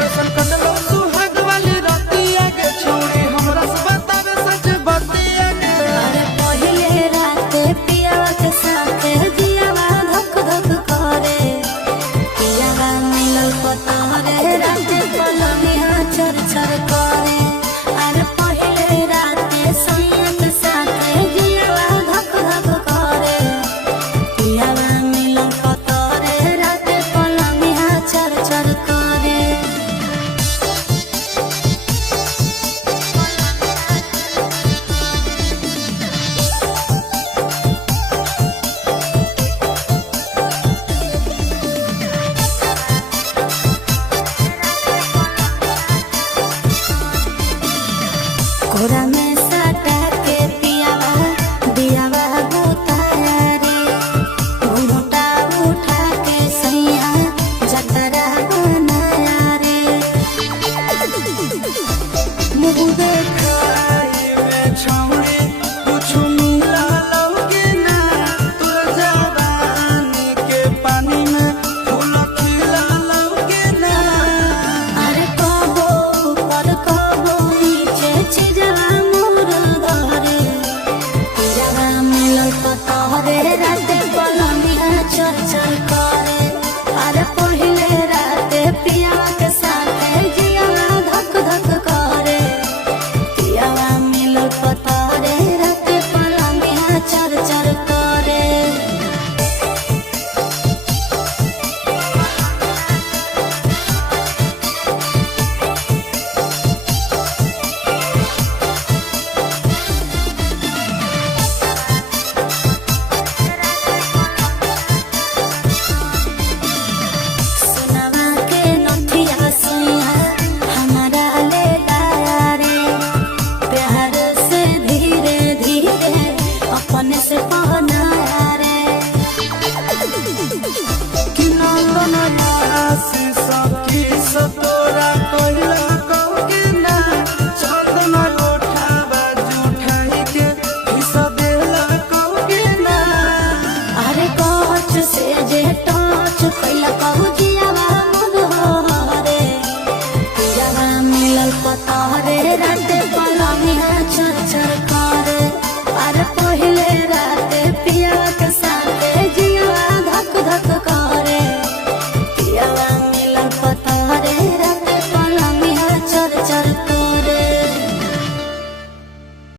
कैसन कटलो सुहाग वाली रतिया के छोड़ी हमरा से बतावे सच बतिया के। अरे पहिले राते पियावा के साथे जियावा धक धक करे, पियावा मिलल पतरे राते पलंगिया चर चर करे। अरे पहिले राते सैया के साथे जियावा धक धक करे, पियावा मिलल पतरे राते पलंगिया चर चर करे। कोरा में सटा के पियावा दियावा गोताया रे, घूंघटा उठा के सैया जतरा बनाया रे। मुँह देखाई में छौड़ी कुछ मिला लौके ना, तोर जवानी के पानी में फूल खिला लौके ना। अरे कबो ऊपर कबो नीचे चिजवा मोर धरे, पियावा मिलल पतरे राते पलंगिया चर चर करे। अरे पहिले राते पियावा के साथे जियावा धक धक करे, पियावा मिलल पतरे राते पलंगिया चर चर करे। सोनवा के नथिया सैया हमारा ले लाया रे, प्यार से धीरे धीरे अपने से पहनाया रे। कि नंदन राशि सखी सतोरा कहिला कौके ना, छदन गोठावा जुठाई के हिस्सा देला कौके ना। अरे कच से जे टच कैला कहू जियावा मन हो रे, पियावा मिलल पतरे राते